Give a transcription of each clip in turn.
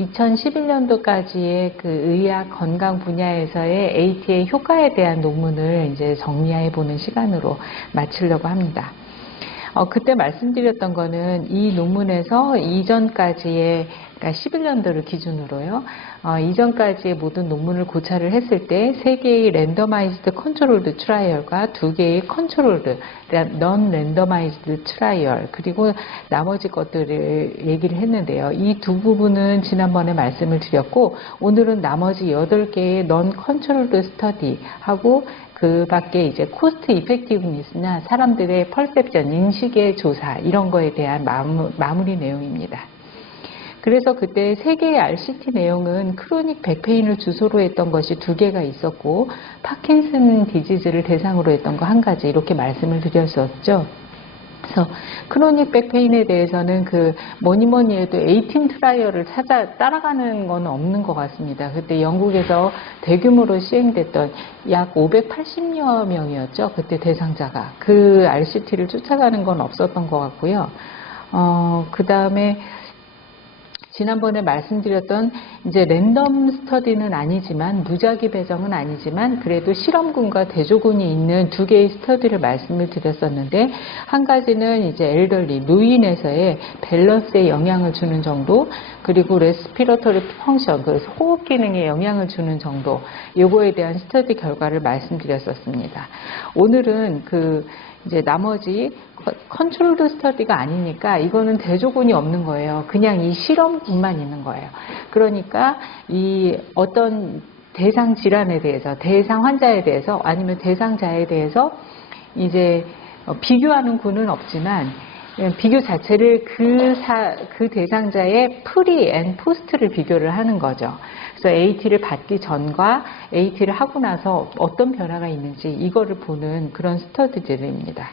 2011년도까지의 그 의학 건강 분야에서의 AT의 효과에 대한 논문을 이제 정리해 보는 시간으로 마치려고 합니다. 그때 말씀드렸던 거는 이 논문에서 이전까지의, 그러니까 11년도를 기준으로요, 이전까지의 모든 논문을 고찰을 했을 때 3개의 랜더마이즈드 컨트롤드 트라이얼과 2개의 컨트롤드, 넌 랜더마이즈드 트라이얼, 그리고 나머지 것들을 얘기를 했는데요. 이 두 부분은 지난번에 말씀을 드렸고, 오늘은 나머지 8개의 넌 컨트롤드 스터디하고 그 밖에 이제 코스트 이펙티브니스나 사람들의 퍼셉션, 인식의 조사, 이런 거에 대한 마무리 내용입니다. 그래서 그때 3개의 RCT 내용은 크로닉 백페인을 주소로 했던 것이 2개가 있었고, 파킨슨 디지즈를 대상으로 했던 거 1가지, 이렇게 말씀을 드렸었죠. 그래서 크로닉 백페인에 대해서는 그 뭐니 해도 18 트라이얼을 따라가는 건 없는 것 같습니다. 그때 영국에서 대규모로 시행됐던 약 580여 명이었죠. 그때 대상자가. 그 RCT를 쫓아가는 건 없었던 것 같고요. 그 다음에 지난번에 말씀드렸던 이제 랜덤 스터디는 아니지만, 무작위 배정은 아니지만 그래도 실험군과 대조군이 있는 2개의 스터디를 말씀을 드렸었는데, 한 가지는 이제 엘더리 노인에서의 밸런스에 영향을 주는 정도, 그리고 레스피러터리 펑션, 그래서 호흡 기능에 영향을 주는 정도, 요거에 대한 스터디 결과를 말씀드렸었습니다. 오늘은 이제 나머지 컨트롤드 스터디가 아니니까 이거는 대조군이 없는 거예요. 그냥 이 실험군만 있는 거예요. 그러니까 이 어떤 대상 질환에 대해서, 대상 환자에 대해서, 아니면 대상자에 대해서 이제 비교하는 군은 없지만, 비교 자체를 그 대상자의 프리 앤 포스트를 비교를 하는 거죠. 그래서 AT를 받기 전과 AT를 하고 나서 어떤 변화가 있는지 이거를 보는 그런 스터디들입니다.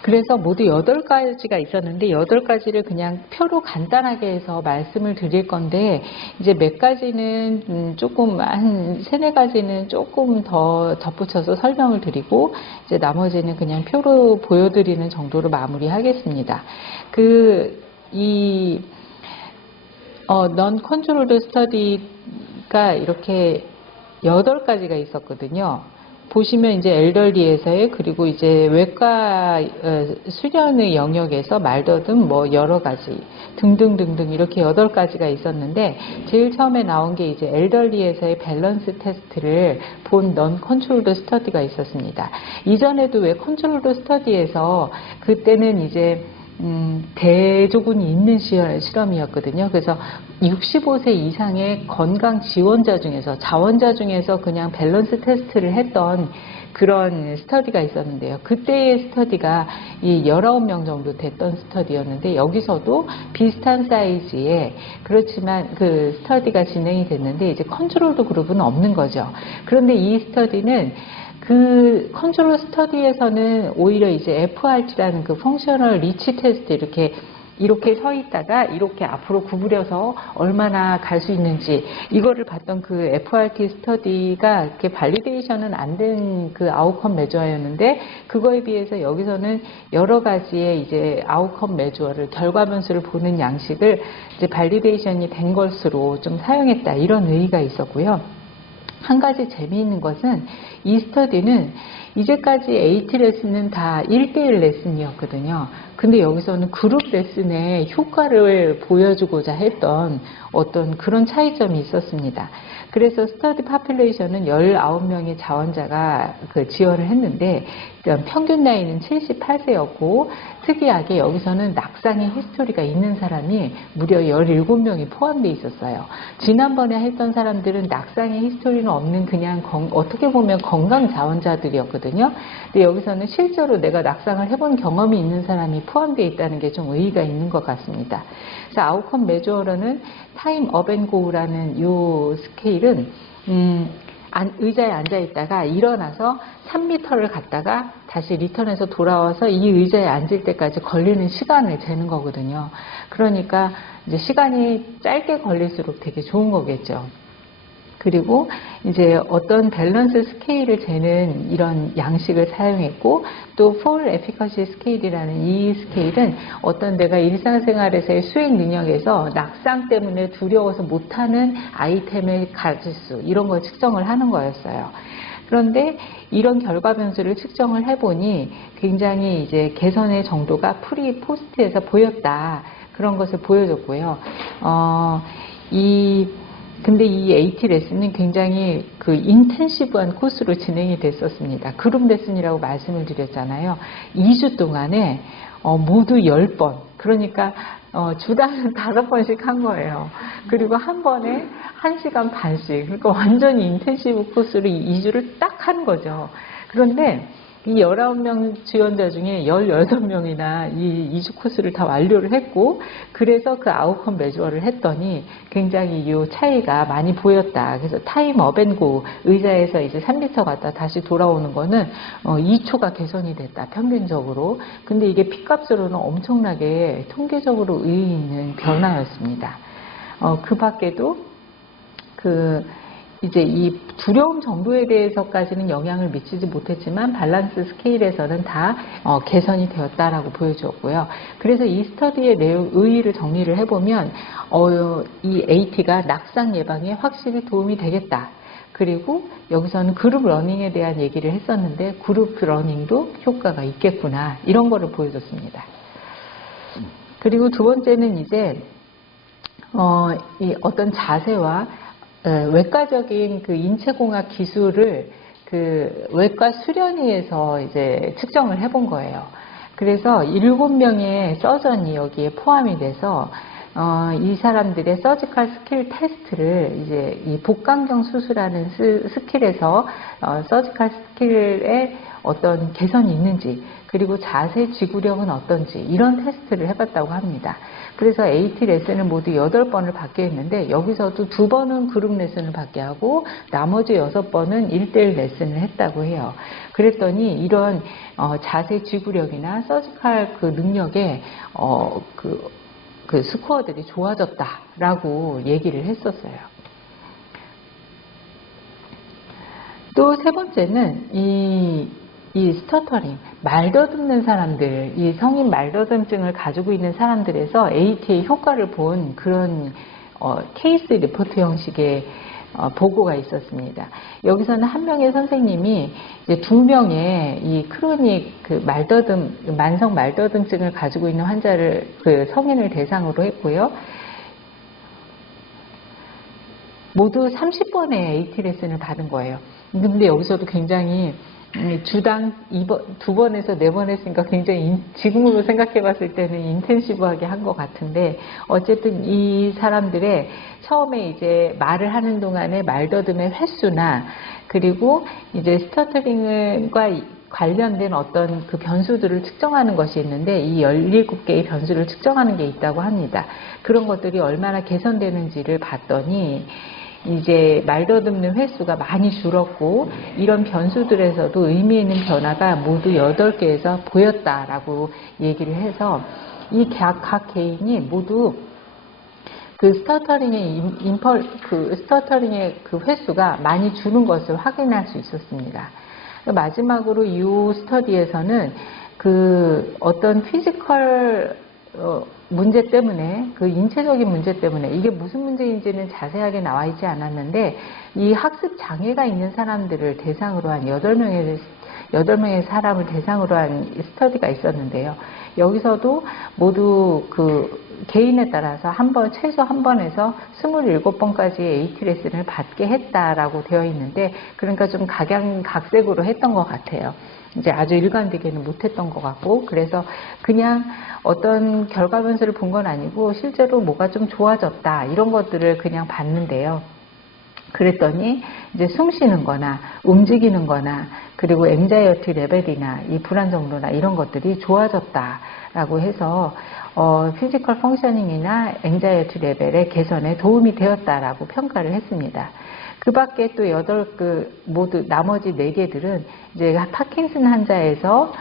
그래서 모두 8가지가 있었는데 8가지를 그냥 표로 간단하게 해서 말씀을 드릴 건데, 이제 몇 가지는 조금, 한 3-4가지는 조금 더 덧붙여서 설명을 드리고, 이제 나머지는 그냥 표로 보여드리는 정도로 마무리하겠습니다. 넌 컨트롤드 스터디가 이렇게 8가지가 있었거든요. 보시면 이제 엘더리에서의, 그리고 이제 외과 수련의 영역에서 말더듬 뭐 여러 가지 등등등등 이렇게 8가지가 있었는데, 제일 처음에 나온 게 이제 엘더리에서의 밸런스 테스트를 본 넌 컨트롤드 스터디가 있었습니다. 이전에도 왜 컨트롤드 스터디에서 그때는 이제 대조군이 있는 실험이었거든요. 그래서 65세 이상의 건강 지원자 중에서, 자원자 중에서 그냥 밸런스 테스트를 했던 그런 스터디가 있었는데요. 그때의 스터디가 이 19명 정도 됐던 스터디였는데, 여기서도 비슷한 사이즈의, 그렇지만 그 스터디가 진행이 됐는데, 이제 컨트롤드 그룹은 없는 거죠. 그런데 이 스터디는 그 컨트롤 스터디에서는 오히려 이제 FRT라는 그 펑셔널 리치 테스트, 이렇게 서 있다가 이렇게 앞으로 구부려서 얼마나 갈 수 있는지, 이거를 봤던 그 FRT 스터디가 이렇게 발리데이션은 안 된 그 아웃컴 메저였는데, 그거에 비해서 여기서는 여러 가지의 이제 아웃컴 메저를, 결과 변수를 보는 양식을 이제 발리데이션이 된 것으로 좀 사용했다, 이런 의의가 있었고요. 한 가지 재미있는 것은 이 스터디는 이제까지 AT 레슨은 다 1:1 레슨이었거든요. 근데 여기서는 그룹 레슨의 효과를 보여주고자 했던 어떤 그런 차이점이 있었습니다. 그래서 스터디 파퓰레이션은 19명의 자원자가 지원을 했는데, 평균 나이는 78세였고, 특이하게 여기서는 낙상의 히스토리가 있는 사람이 무려 17명이 포함되어 있었어요. 지난번에 했던 사람들은 낙상의 히스토리는 없는 그냥 어떻게 보면 건강 자원자들이었거든요. 근데 여기서는 실제로 내가 낙상을 해본 경험이 있는 사람이 포함되어 있다는 게 좀 의의가 있는 것 같습니다. 그래서 아웃컴 메저어로는 타임 업앤고라는 이 스케일은 의자에 앉아 있다가 일어나서 3m를 갔다가 다시 리턴해서 돌아와서 이 의자에 앉을 때까지 걸리는 시간을 재는 거거든요. 그러니까 이제 시간이 짧게 걸릴수록 되게 좋은 거겠죠. 그리고 이제 어떤 밸런스 스케일을 재는 이런 양식을 사용했고, 또 폴 에피커시 스케일이라는 이 스케일은 어떤 내가 일상생활에서의 수행 능력에서 낙상 때문에 두려워서 못하는 아이템의 가지수 이런 걸 측정을 하는 거였어요. 그런데 이런 결과 변수를 측정을 해보니 굉장히 이제 개선의 정도가 프리 포스트에서 보였다, 그런 것을 보여줬고요. 근데 이 AT 레슨은 굉장히 그 인텐시브한 코스로 진행이 됐었습니다. 그룹 레슨이라고 말씀을 드렸잖아요. 2주 동안에 모두 10번, 그러니까 주당 5번씩 한 거예요. 그리고 한 번에 1시간 반씩, 그러니까 완전히 인텐시브 코스로 2주를 딱 한 거죠. 그런데 이 19명 지원자 중에 18명이나 이 2주 코스를 다 완료를 했고, 그래서 그 아웃컴 메저를 했더니 굉장히 이 차이가 많이 보였다. 그래서 타임 업앤고, 의자에서 이제 3m 갔다 다시 돌아오는 거는 2초가 개선이 됐다, 평균적으로. 근데 이게 P값으로는 엄청나게 통계적으로 의의 있는 변화였습니다. 그 밖에도 이제 이 두려움 정도에 대해서까지는 영향을 미치지 못했지만 밸런스 스케일에서는 다 개선이 되었다라고 보여주었고요. 그래서 이 스터디의 내용 의의를 정리를 해보면 이 AT가 낙상 예방에 확실히 도움이 되겠다. 그리고 여기서는 그룹 러닝에 대한 얘기를 했었는데 그룹 러닝도 효과가 있겠구나, 이런 거를 보여줬습니다. 그리고 두 번째는 이제 이 어떤 자세와 외과적인 그 인체공학 기술을 그 외과 수련위에서 이제 측정을 해본 거예요. 그래서 7명의 서전이 여기에 포함이 돼서 이 사람들의 서지컬 스킬 테스트를 이제 이 복강경 수술하는 스킬에서 서지컬 스킬에 어떤 개선이 있는지, 그리고 자세 지구력은 어떤지, 이런 테스트를 해봤다고 합니다. 그래서 AT 레슨을 모두 8번을 받게 했는데, 여기서도 2번은 그룹 레슨을 받게 하고 나머지 6번은 1:1 레슨을 했다고 해요. 그랬더니 이런 자세 지구력이나 서지컬 그 능력에 그 스코어들이 좋아졌다라고 얘기를 했었어요. 또 세 번째는 이 스터터링, 말더듬는 사람들, 이 성인 말더듬증을 가지고 있는 사람들에서 AT의 효과를 본 그런 케이스 리포트 형식의 보고가 있었습니다. 여기서는 한 명의 선생님이 이제 2명의 이 크로닉 그 만성 말더듬증을 가지고 있는 환자를, 그 성인을 대상으로 했고요. 모두 30번의 AT 레슨을 받은 거예요. 근데 여기서도 굉장히 주당 2번에서 4번 했으니까 굉장히 지금으로 생각해 봤을 때는 인텐시브하게 한 것 같은데, 어쨌든 이 사람들의 처음에 이제 말을 하는 동안에 말더듬의 횟수나, 그리고 이제 스터터링과 관련된 어떤 그 변수들을 측정하는 것이 있는데, 이 17개의 변수를 측정하는 게 있다고 합니다. 그런 것들이 얼마나 개선되는지를 봤더니 이제 말더듬는 횟수가 많이 줄었고, 이런 변수들에서도 의미 있는 변화가 모두 8개에서 보였다라고 얘기를 해서, 이 각 개인이 모두 그 스터터링의 그 횟수가 많이 줄은 것을 확인할 수 있었습니다. 마지막으로 이 스터디에서는 그 어떤 피지컬 문제 때문에, 그 인체적인 문제 때문에, 이게 무슨 문제인지는 자세하게 나와 있지 않았는데, 이 학습 장애가 있는 사람들을 대상으로 한 8명의 사람을 대상으로 한 스터디가 있었는데요. 여기서도 모두 그 개인에 따라서 최소 한 번에서 27번까지의 AT 레슨을 받게 했다라고 되어 있는데, 그러니까 좀 각색으로 했던 것 같아요. 이제 아주 일관되게는 못했던 것 같고, 그래서 그냥 어떤 결과 변수를 본 건 아니고 실제로 뭐가 좀 좋아졌다, 이런 것들을 그냥 봤는데요. 그랬더니 이제 숨 쉬는 거나 움직이는 거나, 그리고 앵자이어티 레벨이나 이 불안 정도나 이런 것들이 좋아졌다라고 해서 피지컬 펑셔닝이나 앵자이어티 레벨의 개선에 도움이 되었다라고 평가를 했습니다. 그 밖에 또 모두 나머지 4개들은 이제 파킨슨 환자에서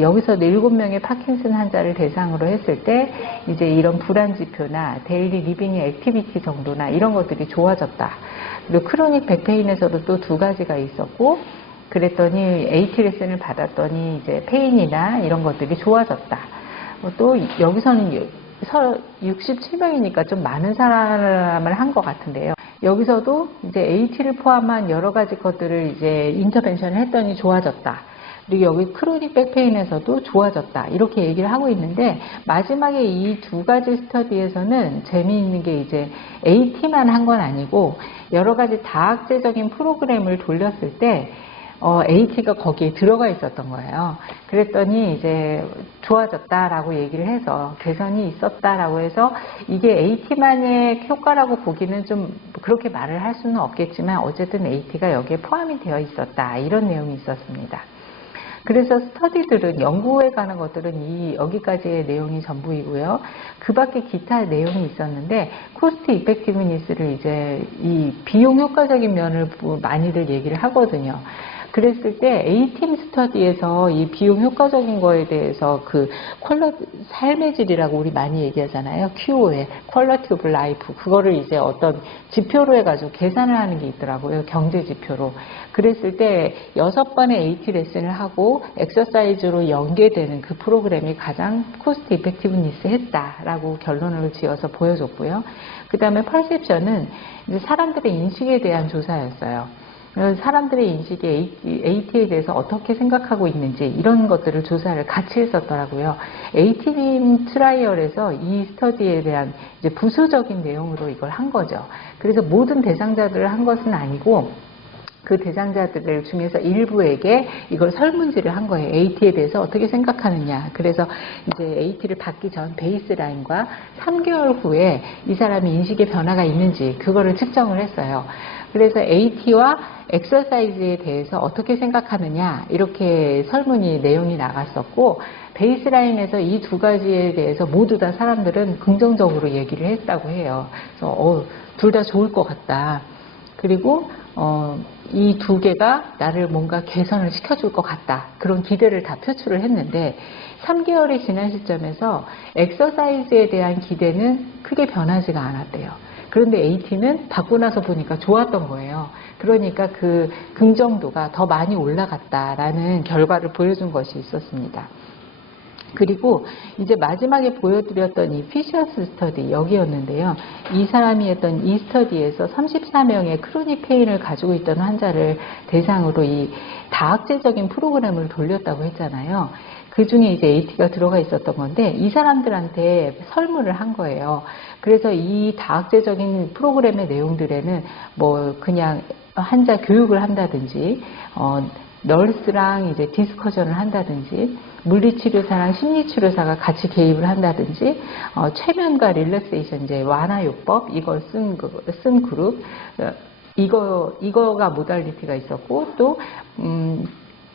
여기서도 7명의 파킨슨 환자를 대상으로 했을 때 이제 이런 불안 지표나 데일리 리빙의 액티비티 정도나 이런 것들이 좋아졌다. 그리고 크로닉 백페인에서도 또 2가지가 있었고, 그랬더니 AT 레슨을 받았더니 이제 페인이나 이런 것들이 좋아졌다. 또 여기서는 67명이니까 좀 많은 사람을 한 것 같은데요. 여기서도 이제 AT를 포함한 여러 가지 것들을 이제 인터벤션을 했더니 좋아졌다. 그리고 여기 크로닉 백페인에서도 좋아졌다. 이렇게 얘기를 하고 있는데, 마지막에 이 2가지 스터디에서는 재미있는 게 이제 AT만 한 건 아니고 여러 가지 다학제적인 프로그램을 돌렸을 때 AT가 거기에 들어가 있었던 거예요. 그랬더니 이제 좋아졌다라고 얘기를 해서 개선이 있었다라고 해서 이게 AT만의 효과라고 보기는 좀 그렇게 말을 할 수는 없겠지만 어쨌든 AT가 여기에 포함이 되어 있었다. 이런 내용이 있었습니다. 그래서 스터디들은 연구에 관한 것들은 여기까지의 내용이 전부이고요. 그 밖에 기타 내용이 있었는데 코스트 이펙티브니스를 이제 이 비용 효과적인 면을 많이들 얘기를 하거든요. 그랬을 때 A팀 스터디에서 이 비용 효과적인 거에 대해서 삶의 질이라고 우리 많이 얘기하잖아요. QOL, Quality of Life. 그거를 이제 어떤 지표로 해가지고 계산을 하는 게 있더라고요. 경제 지표로. 그랬을 때 6번의 AT 레슨을 하고 엑서사이즈로 연계되는 그 프로그램이 가장 코스트 이펙티브니스 했다라고 결론을 지어서 보여줬고요. 그 다음에 퍼셉션은 이제 사람들의 인식에 대한 조사였어요. 사람들의 인식이 AT에 대해서 어떻게 생각하고 있는지 이런 것들을 조사를 같이 했었더라고요. AT빔 트라이얼에서 이 스터디에 대한 이제 부수적인 내용으로 이걸 한 거죠. 그래서 모든 대상자들을 한 것은 아니고 그 대상자들 중에서 일부에게 이걸 설문지를 한 거예요. AT에 대해서 어떻게 생각하느냐. 그래서 이제 AT를 받기 전 베이스라인과 3개월 후에 이 사람이 인식의 변화가 있는지 그거를 측정을 했어요. 그래서 AT와 엑서사이즈에 대해서 어떻게 생각하느냐 이렇게 설문이 내용이 나갔었고, 베이스라인에서 이 2가지에 대해서 모두 다 사람들은 긍정적으로 얘기를 했다고 해요. 그래서 둘 다 좋을 것 같다. 그리고 이 2개가 나를 뭔가 개선을 시켜줄 것 같다. 그런 기대를 다 표출을 했는데 3개월이 지난 시점에서 엑서사이즈에 대한 기대는 크게 변하지가 않았대요. 그런데 AT는 받고 나서 보니까 좋았던 거예요. 그러니까 그 긍정도가 더 많이 올라갔다라는 결과를 보여준 것이 있었습니다. 그리고 이제 마지막에 보여드렸던 이 피셔스 스터디 여기였는데요. 이 사람이 했던 이 스터디에서 34명의 크로닉 페인을 가지고 있던 환자를 대상으로 이 다학제적인 프로그램을 돌렸다고 했잖아요. 그 중에 이제 AT가 들어가 있었던 건데 이 사람들한테 설문을 한 거예요. 그래서 이 다학제적인 프로그램의 내용들에는 뭐 그냥 환자 교육을 한다든지 널스랑 이제 디스커션을 한다든지 물리치료사랑 심리치료사가 같이 개입을 한다든지 최면과 릴렉세이션 이제 완화요법 이걸 쓴 그룹 이거가 모달리티가 있었고 또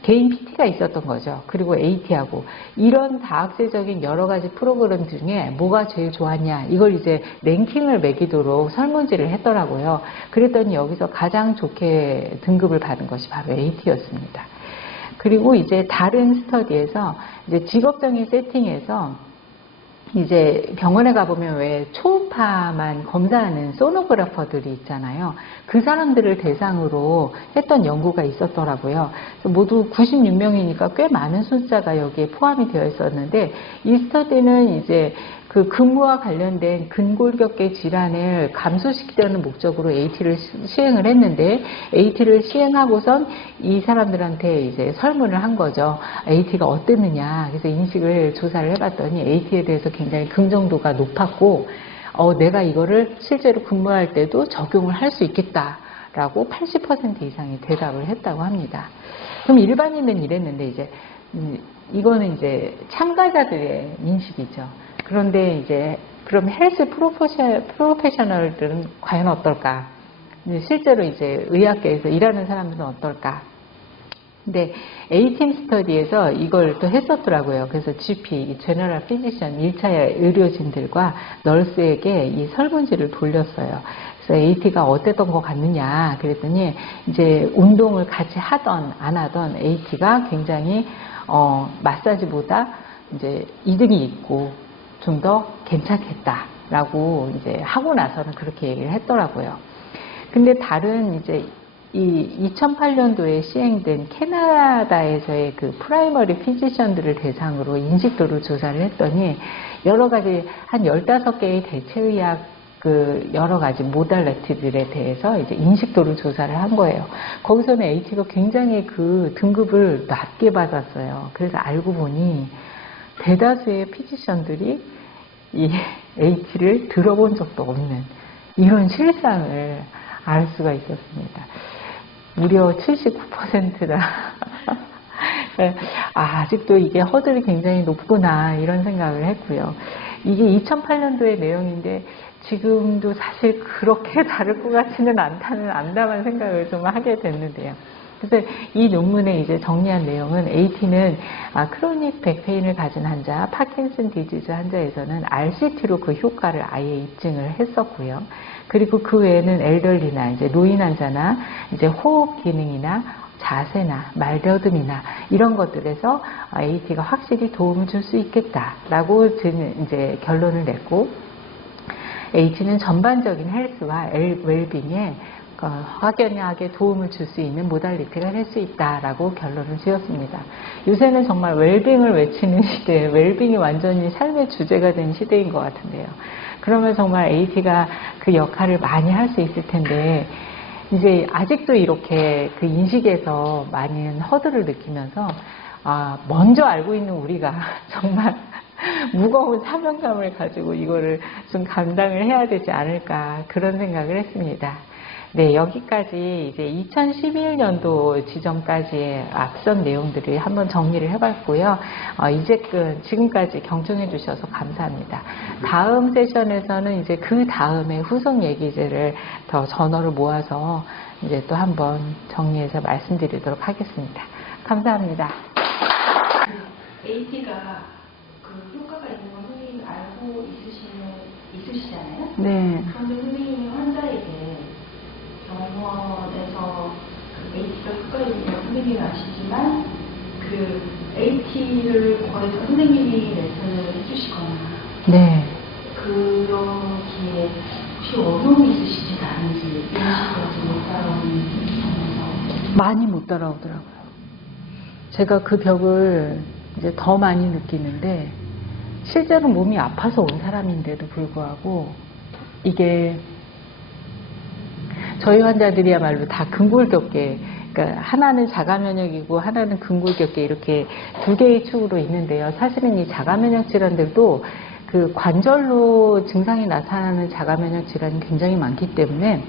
개인 PT가 있었던 거죠. 그리고 AT하고 이런 다학제적인 여러 가지 프로그램 중에 뭐가 제일 좋았냐 이걸 이제 랭킹을 매기도록 설문지를 했더라고요. 그랬더니 여기서 가장 좋게 등급을 받은 것이 바로 AT였습니다. 그리고 이제 다른 스터디에서 이제 직업적인 세팅에서 이제 병원에 가보면 왜 초음파만 검사하는 소노그래퍼들이 있잖아요. 그 사람들을 대상으로 했던 연구가 있었더라고요. 모두 96명이니까 꽤 많은 숫자가 여기에 포함이 되어 있었는데 이 스터디는 이제 그 근무와 관련된 근골격계 질환을 감소시키려는 목적으로 AT를 시행을 했는데 AT를 시행하고선 이 사람들한테 이제 설문을 한 거죠. AT가 어땠느냐. 그래서 인식을 조사를 해봤더니 AT에 대해서 굉장히 긍정도가 높았고 내가 이거를 실제로 근무할 때도 적용을 할 수 있겠다라고 80% 이상이 대답을 했다고 합니다. 그럼 일반인은 이랬는데 이제 이거는 이제 참가자들의 인식이죠. 그런데 이제 그럼 헬스 프로페셔널들은 과연 어떨까? 실제로 이제 의학계에서 일하는 사람들은 어떨까? 근데 A팀 스터디에서 이걸 또 했었더라고요. 그래서 GP, 제너럴 피지션, 1차 의료진들과 널스에게 이 설문지를 돌렸어요. 그래서 AT가 어땠던 것 같느냐 그랬더니 이제 운동을 같이 하던 안 하던 AT가 굉장히 마사지보다 이제 이득이 있고 좀 더 괜찮겠다라고 이제 하고 나서는 그렇게 얘기를 했더라고요. 근데 다른 이제 이 2008년도에 시행된 캐나다에서의 그 프라이머리 피지션들을 대상으로 인식도를 조사를 했더니 여러 가지 한 15개의 대체의학 그 여러 가지 모달리티들에 대해서 이제 인식도를 조사를 한 거예요. 거기서는 AT가 굉장히 그 등급을 낮게 받았어요. 그래서 알고 보니 대다수의 피지션들이 이 AT를 들어본 적도 없는 이런 실상을 알 수가 있었습니다. 무려 79%나. 아직도 이게 허들이 굉장히 높구나 이런 생각을 했고요. 이게 2008년도의 내용인데 지금도 사실 그렇게 다를 것 같지는 않다는 암담한 생각을 좀 하게 됐는데요. 그래서 이 논문에 이제 정리한 내용은 AT는 크로닉 백페인을 가진 환자, 파킨슨 디지즈 환자에서는 RCT로 그 효과를 아예 입증을 했었고요. 그리고 그 외에는 엘덜리나 이제 노인 환자나 이제 호흡 기능이나 자세나 말더듬이나 이런 것들에서 AT가 확실히 도움을 줄 수 있겠다라고 이제 결론을 냈고, AT는 전반적인 헬스와 웰빙에 확연하게 도움을 줄 수 있는 모달리티가 될 수 있다라고 결론을 지었습니다. 요새는 정말 웰빙을 외치는 시대에 웰빙이 완전히 삶의 주제가 된 시대인 것 같은데요. 그러면 정말 AT가 그 역할을 많이 할 수 있을 텐데 이제 아직도 이렇게 그 인식에서 많은 허들을 느끼면서 먼저 알고 있는 우리가 정말 무거운 사명감을 가지고 이거를 좀 감당을 해야 되지 않을까 그런 생각을 했습니다. 네, 여기까지 이제 2011년도 지점까지의 앞선 내용들을 한번 정리를 해봤고요. 지금까지 경청해 주셔서 감사합니다. 다음 세션에서는 이제 그 다음에 후속 얘기들을 더 전어를 모아서 이제 또 한번 정리해서 말씀드리도록 하겠습니다. 감사합니다. AT가 그 효과가 있는 건 선생님이 알고 있으시잖아요? 네. 그런데 선생님이 환자에게 병원에서 그 AT가 효과가 있는 건 선생님이 아시지만 그 AT를 거기서 선생님이 레슨을 해주시거나 네. 그러기에 혹시 어려움이 있으시지 않은지 이런 식으로 못 따라오는 점에서 많이 못 따라오더라고요. 제가 그 벽을 이제 더 많이 느끼는데 실제로 몸이 아파서 온 사람인데도 불구하고 이게 저희 환자들이야말로 다 근골격계, 그러니까 하나는 자가면역이고 하나는 근골격계 이렇게 두 개의 축으로 있는데요. 사실은 이 자가면역 질환들도 그 관절로 증상이 나타나는 자가면역 질환이 굉장히 많기 때문에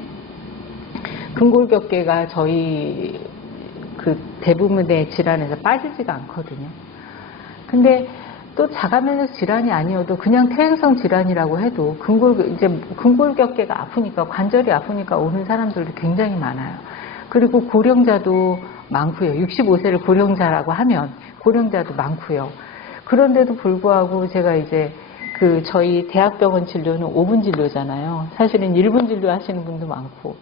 근골격계가 저희 그 대부분의 질환에서 빠지지가 않거든요. 근데 또 자가면역 질환이 아니어도 그냥 퇴행성 질환이라고 해도 근골격계가 아프니까 관절이 아프니까 오는 사람들도 굉장히 많아요. 그리고 고령자도 많고요. 65세를 고령자라고 하면 고령자도 많고요. 그런데도 불구하고 제가 이제 저희 대학병원 진료는 5분 진료잖아요. 사실은 1분 진료 하시는 분도 많고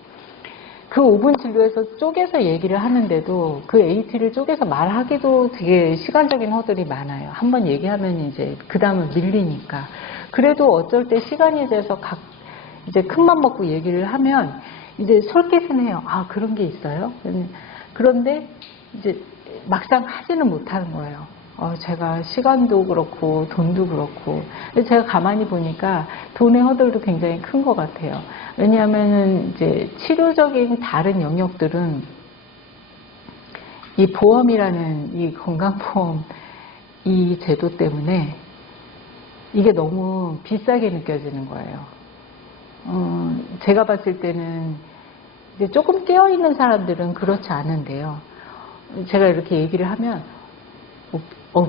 그 5분 진료에서 쪼개서 얘기를 하는데도 그 AT를 쪼개서 말하기도 되게 시간적인 허들이 많아요. 한번 얘기하면 이제 그 다음은 밀리니까. 그래도 어쩔 때 시간이 돼서 이제 큰맘 먹고 얘기를 하면 이제 솔깃은 해요. 그런 게 있어요? 그런데 이제 막상 하지는 못하는 거예요. 제가 시간도 그렇고 돈도 그렇고 제가 가만히 보니까 돈의 허들도 굉장히 큰 것 같아요. 왜냐하면 이제 치료적인 다른 영역들은 이 보험이라는 이 건강보험 이 제도 때문에 이게 너무 비싸게 느껴지는 거예요. 제가 봤을 때는 이제 조금 깨어있는 사람들은 그렇지 않은데요. 제가 이렇게 얘기를 하면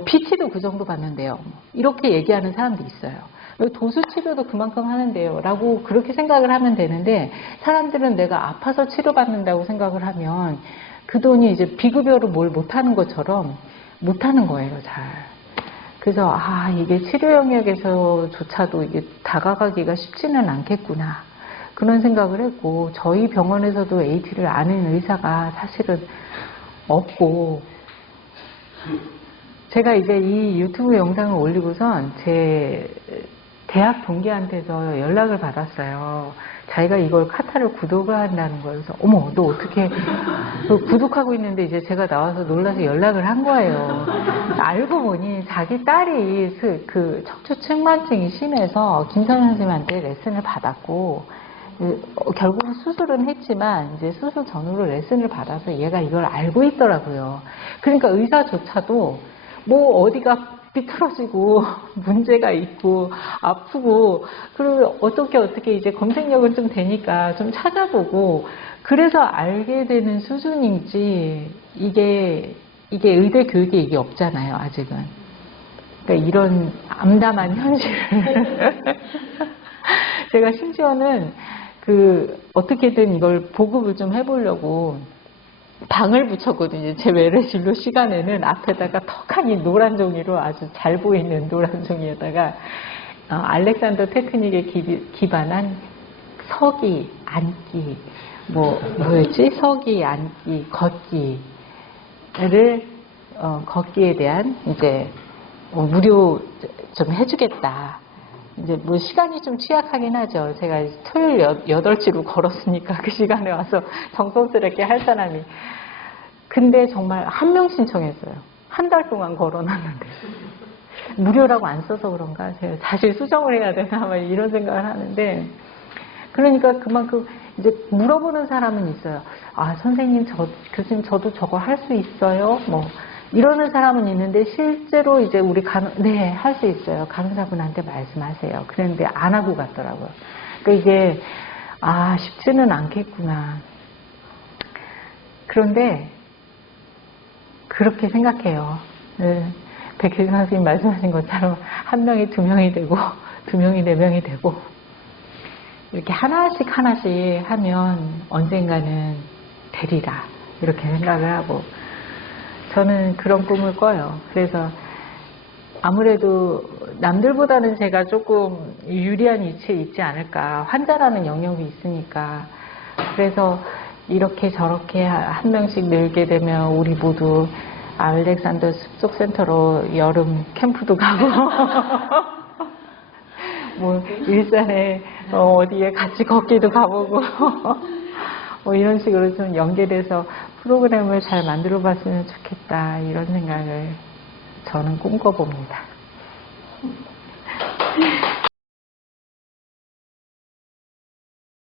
PT도 그 정도 받는데요. 이렇게 얘기하는 사람도 있어요. 도수 치료도 그만큼 하는데요. 라고 그렇게 생각을 하면 되는데 사람들은 내가 아파서 치료받는다고 생각을 하면 그 돈이 이제 비급여로 뭘 못하는 것처럼 못하는 거예요. 잘. 그래서 이게 치료 영역에서조차도 이게 다가가기가 쉽지는 않겠구나. 그런 생각을 했고, 저희 병원에서도 AT를 아는 의사가 사실은 없고, 제가 이제 이 유튜브 영상을 올리고선 제 대학 동기한테서 연락을 받았어요. 자기가 이걸 카타를 구독을 한다는 거예요. 그래서 어머, 너 어떻게 구독하고 있는데 이제 제가 나와서 놀라서 연락을 한 거예요. 알고 보니 자기 딸이 그 척추 측만증이 심해서 김선영 선생님한테 레슨을 받았고, 결국은 수술은 했지만 이제 수술 전후로 레슨을 받아서 얘가 이걸 알고 있더라고요. 그러니까 의사조차도 뭐 어디가 삐뚤어지고 문제가 있고 아프고, 그리고 어떻게 이제 검색력은 좀 되니까 좀 찾아보고 그래서 알게 되는 수준인지, 이게 의대 교육에 이게 없잖아요, 아직은. 그러니까 이런 암담한 현실을 제가 심지어는 어떻게든 이걸 보급을 좀 해보려고 방을 붙였거든요. 제 외래 진료 시간에는 앞에다가 턱하니 노란 종이로, 아주 잘 보이는 노란 종이에다가 알렉산더 테크닉에 기반한 서기, 앉기, 뭐였지? 서기, 앉기, 걷기에 대한 이제 무료 좀 해주겠다. 이제 뭐 시간이 좀 취약하긴 하죠. 제가 토요일 8시로 걸었으니까 그 시간에 와서 정성스럽게 할 사람이. 근데 정말 한 명 신청했어요. 한 달 동안 걸어놨는데. 무료라고 안 써서 그런가? 제가 다시 수정을 해야 되나? 막 이런 생각을 하는데. 그러니까 그만큼 이제 물어보는 사람은 있어요. 아, 선생님, 교수님, 저도 저거 할 수 있어요? 뭐. 이러는 사람은 있는데, 실제로 이제 네, 할 수 있어요. 간호사분한테 말씀하세요. 그랬는데 안 하고 갔더라고요. 그러니까 이게, 쉽지는 않겠구나. 그런데, 그렇게 생각해요. 네. 백혜진 선생님 말씀하신 것처럼, 한 명이 2명이 되고, 2명이 4명이 되고, 이렇게 하나씩 하면 언젠가는 되리라. 이렇게 생각을 하고, 저는 그런 꿈을 꿔요. 그래서 아무래도 남들보다는 제가 조금 유리한 위치에 있지 않을까. 환자라는 영역이 있으니까. 그래서 이렇게 저렇게 한 명씩 늘게 되면 우리 모두 알렉산더 숲속센터로 여름 캠프도 가고 뭐 일산에 어디에 같이 걷기도 가보고 뭐 이런 식으로 좀 연계돼서 프로그램을 잘 만들어 봤으면 좋겠다, 이런 생각을 저는 꿈꿔봅니다.